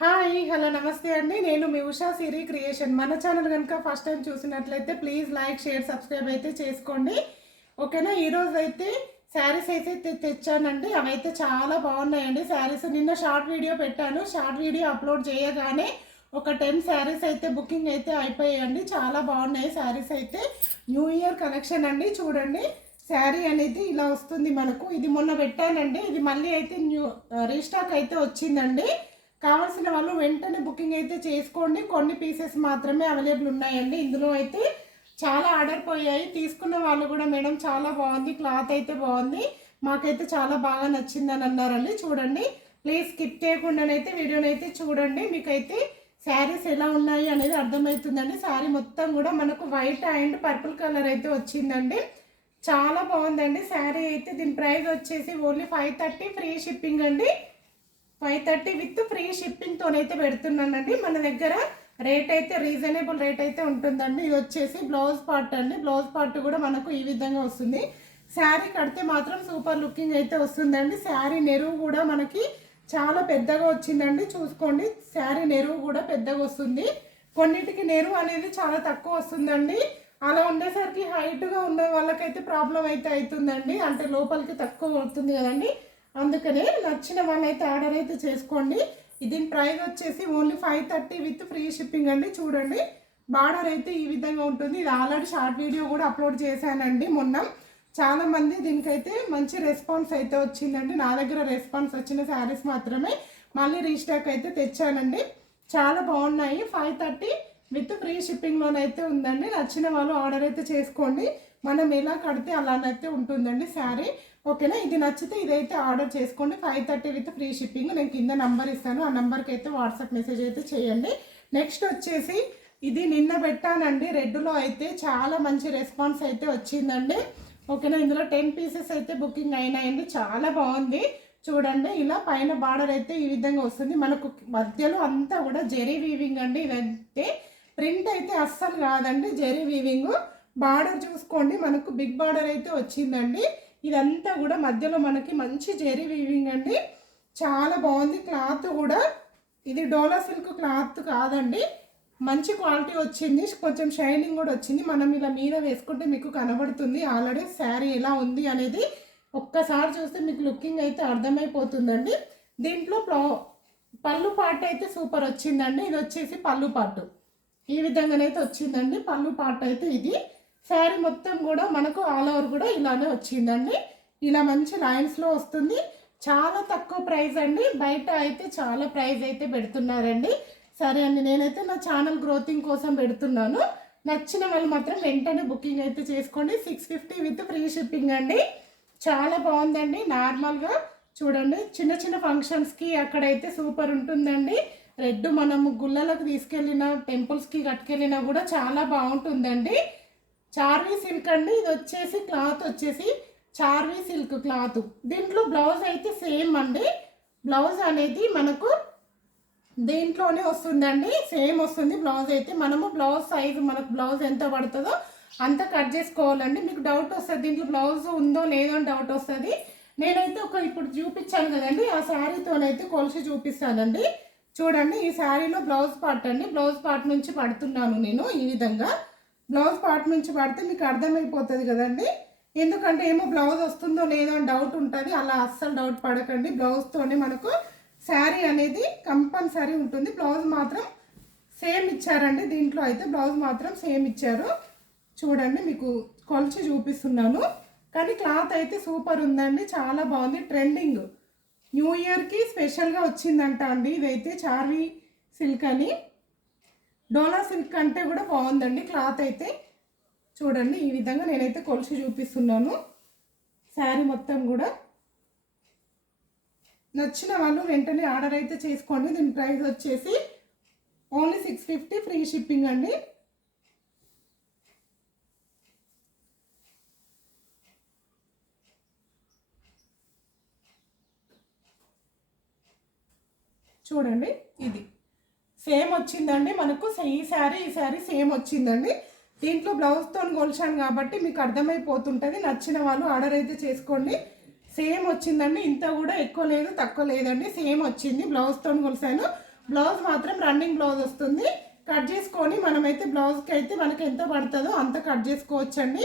Hi hello నమస్తే అండి. నేను మీ ఉషా సిరి క్రియేషన్. మన ఛానల్ కనుక ఫస్ట్ టైం చూసినట్లయితే ప్లీజ్ లైక్ షేర్ సబ్స్క్రైబ్ అయితే చేసుకోండి. ఓకేనా. ఈరోజు అయితే శారీస్ అయితే తెచ్చానండి. అవైతే చాలా బాగున్నాయండి శారీస్. నిన్న షార్ట్ వీడియో పెట్టాను. షార్ట్ వీడియో అప్లోడ్ చేయగానే ఒక 10 శారీస్ అయితే బుకింగ్ అయితే అయిపోయాయండి. చాలా బాగున్నాయి శారీస్ అయితే. న్యూ ఇయర్ కలెక్షన్ అండి. చూడండి శారీ అనేది ఇలా వస్తుంది మనకు. ఇది మొన్న పెట్టానండి. ఇది మళ్ళీ అయితే రీస్టాక్ అయితే వచ్చిందండి. కావాల్సిన వాళ్ళు వెంటనే బుకింగ్ అయితే చేసుకోండి. కొన్ని పీసెస్ మాత్రమే అవైలబుల్ ఉన్నాయండి. ఇందులో అయితే చాలా ఆర్డర్ పోయాయి. తీసుకున్న వాళ్ళు కూడా మేడం చాలా బాగుంది, క్లాత్ అయితే బాగుంది, మాకైతే చాలా బాగా నచ్చిందని అన్నారండి. చూడండి ప్లీజ్ స్కిప్ చేయకుండానైతే వీడియోని అయితే చూడండి. మీకైతే శారీస్ ఎలా ఉన్నాయి అనేది అర్థమవుతుందండి. శారీ మొత్తం కూడా మనకు వైట్ అండ్ పర్పుల్ కలర్ అయితే వచ్చిందండి. చాలా బాగుందండి శారీ అయితే. దీని ప్రైస్ వచ్చేసి ఓన్లీ 530 ఫ్రీ షిప్పింగ్ అండి. 530 విత్ ఫ్రీ షిప్పింగ్తోనైతే పెడుతున్నానండి. మన దగ్గర రేట్ అయితే రీజనబుల్ రేట్ అయితే ఉంటుందండి. ఇది వచ్చేసి బ్లౌజ్ పార్ట్ అండి. బ్లౌజ్ పార్ట్ కూడా మనకు ఈ విధంగా వస్తుంది. శారీ కడితే మాత్రం సూపర్ లుకింగ్ అయితే వస్తుందండి. శారీ నెరువు కూడా మనకి చాలా పెద్దగా వచ్చిందండి. చూసుకోండి శారీ నెరువు కూడా పెద్దగా వస్తుంది. కొన్నిటికి నెరువు అనేది చాలా తక్కువ వస్తుందండి. అలా ఉండేసరికి హైట్గా ఉన్న వాళ్ళకైతే ప్రాబ్లం అయితే అవుతుందండి. అంటే లోపలికి తక్కువ అవుతుంది కదండి. అందుకనే నచ్చిన వాళ్ళైతే ఆర్డర్ అయితే చేసుకోండి. దీని ప్రైస్ వచ్చేసి ఓన్లీ 530 విత్ ఫ్రీ షిప్పింగ్ అండి. చూడండి బార్డర్ అయితే ఈ విధంగా ఉంటుంది. ఇది ఆల్రెడీ షార్ట్ వీడియో కూడా అప్లోడ్ చేశానండి మొన్న. చాలామంది దీనికైతే మంచి రెస్పాన్స్ అయితే వచ్చిందండి. నా దగ్గర రెస్పాన్స్ వచ్చిన శారీస్ మాత్రమే మళ్ళీ రీస్టాక్ అయితే తెచ్చానండి. చాలా బాగున్నాయి. 530 విత్ ఫ్రీ షిప్పింగ్లోనైతే ఉందండి. నచ్చిన వాళ్ళు ఆర్డర్ అయితే చేసుకోండి. మనం ఎలా కడితే అలానైతే ఉంటుందండి శారీ. ఓకేనా. ఇది నచ్చితే ఇదైతే ఆర్డర్ చేసుకోండి. 530 విత్ ఫ్రీ షిప్పింగ్. నేను కింద నంబర్ ఇస్తాను. ఆ నెంబర్కి అయితే వాట్సాప్ మెసేజ్ అయితే చేయండి. నెక్స్ట్ వచ్చేసి ఇది నిన్న పెట్టానండి. రెడ్లో అయితే చాలా మంచి రెస్పాన్స్ అయితే వచ్చిందండి. ఓకేనా. ఇందులో 10 పీసెస్ అయితే బుకింగ్ అయినాయండి. చాలా బాగుంది. చూడండి ఇలా పైన బార్డర్ అయితే ఈ విధంగా వస్తుంది. మనకు మధ్యలో అంతా కూడా జెరీ వీవింగ్ అండి. ఇదైతే ప్రింట్ అయితే అస్సలు కాదండి, జెరీ వీవింగ్. బార్డర్ చూసుకోండి మనకు బిగ్ బార్డర్ అయితే వచ్చిందండి. ఇదంతా కూడా మధ్యలో మనకి మంచి జెరీ వీవింగ్ అండి. చాలా బాగుంది. క్లాత్ కూడా ఇది డోలా సిల్క్ క్లాత్ కాదండి, మంచి క్వాలిటీ వచ్చింది. కొంచెం షైనింగ్ కూడా వచ్చింది. మనం ఇలా మీద వేసుకుంటే మీకు కనబడుతుంది ఆల్రెడీ శారీ ఎలా ఉంది అనేది. ఒక్కసారి చూస్తే మీకు లుకింగ్ అయితే అర్థమైపోతుందండి. దీంట్లో పళ్ళు పార్ట్ అయితే సూపర్ వచ్చిందండి. ఇది వచ్చేసి పళ్ళు పార్ట్ ఈ విధంగానైతే వచ్చిందండి. పళ్ళు పార్ట్ అయితే ఇది. శారీ మొత్తం కూడా మనకు ఆల్ ఓవర్ కూడా ఇలానే వచ్చిందండి. ఇలా మంచి లైన్స్లో వస్తుంది. చాలా తక్కువ ప్రైస్ అండి. బయట అయితే చాలా ప్రైస్ అయితే పెడుతున్నారండి. సరే అండి, నేనైతే నా ఛానల్ గ్రోతింగ్ కోసం పెడుతున్నాను. నచ్చిన వాళ్ళు మాత్రం వెంటనే బుకింగ్ అయితే చేసుకోండి. 650 విత్ ఫ్రీ షిప్పింగ్ అండి. చాలా బాగుందండి. నార్మల్గా చూడండి చిన్న చిన్న ఫంక్షన్స్కి అక్కడైతే సూపర్ ఉంటుందండి. రెడ్ మనము గుళ్ళలకు తీసుకెళ్ళిన టెంపుల్స్కి కట్టుకెళ్ళినా కూడా చాలా బాగుంటుందండి. చార్వీ సిల్క్ అండి. ఇది వచ్చేసి క్లాత్ వచ్చేసి చార్వీ సిల్క్ క్లాత్. దీంట్లో బ్లౌజ్ అయితే సేమ్ అండి. బ్లౌజ్ అనేది మనకు దీంట్లోనే వస్తుందండి. సేమ్ వస్తుంది బ్లౌజ్ అయితే. మనము బ్లౌజ్ సైజు మనకు బ్లౌజ్ ఎంత పడుతుందో అంత కట్ చేసుకోవాలండి. మీకు డౌట్ వస్తుంది దీంట్లో బ్లౌజ్ ఉందో లేదో అని డౌట్ వస్తుంది. నేనైతే ఇప్పుడు చూపించాను కదండి, ఆ శారీతోనైతే కొలిసి చూపిస్తానండి. చూడండి ఈ శారీలో బ్లౌజ్ పార్ట్ అండి. బ్లౌజ్ పార్ట్ నుంచి పడుతున్నాను నేను ఈ విధంగా. బ్లౌజ్ పార్ట్ నుంచి పడితే మీకు అర్థమైపోతుంది కదండి. ఎందుకంటే ఏమో బ్లౌజ్ వస్తుందో లేదో అని డౌట్ ఉంటుంది. అలా అస్సలు డౌట్ పడకండి. బ్లౌజ్తోనే మనకు శారీ అనేది కంపల్సరీ ఉంటుంది. బ్లౌజ్ మాత్రం సేమ్ ఇచ్చారండి. దీంట్లో అయితే బ్లౌజ్ మాత్రం సేమ్ ఇచ్చారు. చూడండి మీకు కొలిచి చూపిస్తున్నాను. కానీ క్లాత్ అయితే సూపర్ ఉందండి. చాలా బాగుంది. ట్రెండింగ్ న్యూ ఇయర్కి స్పెషల్గా వచ్చిందంట అండి. ఇదైతే చార్వీ సిల్క్ అని. డోలా సిల్క్ అంటే కూడా బాగుందండి క్లాత్ అయితే. చూడండి ఈ విధంగా నేనైతే కొలిచి చూపిస్తున్నాను. శారీ మొత్తం కూడా నచ్చిన వాళ్ళు వెంటనే ఆర్డర్ అయితే చేసుకోండి. దీని ప్రైస్ వచ్చేసి ఓన్లీ 650 ఫ్రీ షిప్పింగ్ అండి. చూడండి ఇది సేమ్ వచ్చిందండి మనకు. ఈ శారీ సేమ్ వచ్చిందండి. దీంట్లో బ్లౌజ్తో కొలిచాను కాబట్టి మీకు అర్థమైపోతుంటుంది. నచ్చిన వాళ్ళు ఆర్డర్ అయితే చేసుకోండి. సేమ్ వచ్చిందండి. ఇంత కూడా ఎక్కువ లేదు తక్కువ లేదండి. సేమ్ వచ్చింది. బ్లౌజ్తో కొలిసాను. బ్లౌజ్ మాత్రం రన్నింగ్ బ్లౌజ్ వస్తుంది. కట్ చేసుకొని మనమైతే బ్లౌజ్కి అయితే మనకి ఎంత పడుతుందో అంత కట్ చేసుకోవచ్చండి.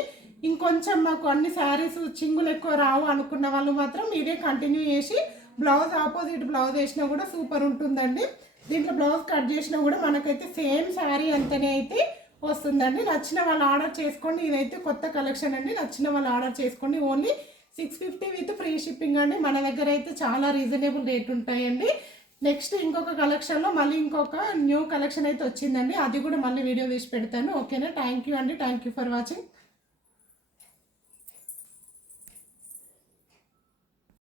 ఇంకొంచెం మాకు అన్ని శారీస్ చింగులు ఎక్కువ రావు అనుకున్న వాళ్ళు మాత్రం ఇదే కంటిన్యూ చేసి బ్లౌజ్ ఆపోజిట్ బ్లౌజ్ వేసినా కూడా సూపర్ ఉంటుందండి. దీంట్లో బ్లౌజ్ కట్ చేసినా కూడా మనకైతే సేమ్ శారీ అంతనే అయితే వస్తుందండి. నచ్చిన వాళ్ళు ఆర్డర్ చేసుకోండి. ఇదైతే కొత్త కలెక్షన్ అండి. నచ్చిన వాళ్ళు ఆర్డర్ చేసుకోండి. ఓన్లీ 650 విత్ ఫ్రీ షిప్పింగ్ అండి. మన దగ్గర అయితే చాలా రీజనబుల్ రేట్ ఉంటాయండి. నెక్స్ట్ ఇంకొక కలెక్షన్లో మళ్ళీ ఇంకొక న్యూ కలెక్షన్ అయితే వచ్చిందండి. అది కూడా మళ్ళీ వీడియో తీసి పెడతాను. ఓకేనా? థ్యాంక్ యూ అండి. Thank you for watching.